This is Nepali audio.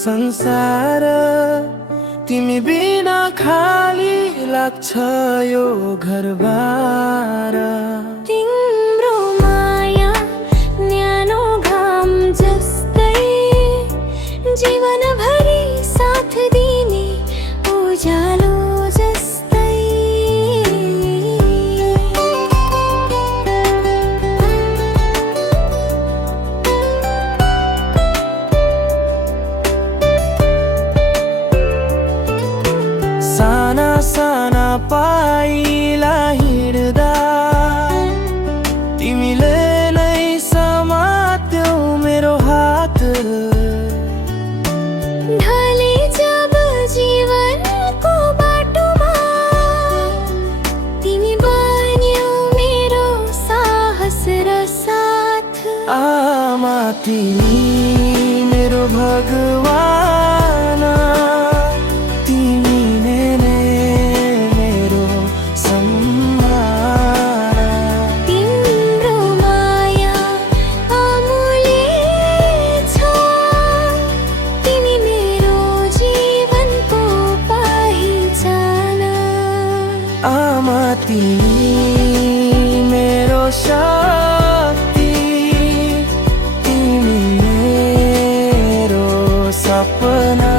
संसार तिमी बिना खाली लाग्छ यो घरबार। तिम्रो माया न्यानो घाम जस्तै जीवनभरि साथ दिने उज्यालो जस्तै। साना साना पाइला हिँड्दा तिमीले नै समात्यौ मेरो हात। ढले जब जीवनको बाटोमा तिमी बन्यौ मेरो साहस र साथ। आमा तिमी मेरो भगवान, तिमी नै मेरो सम्मान। तिम्रो माया अमूल्य छ, तिमी मेरो जीवनको पहिचान। आमा तिमी मेरो शक्ति, तिमी मेरो सपना।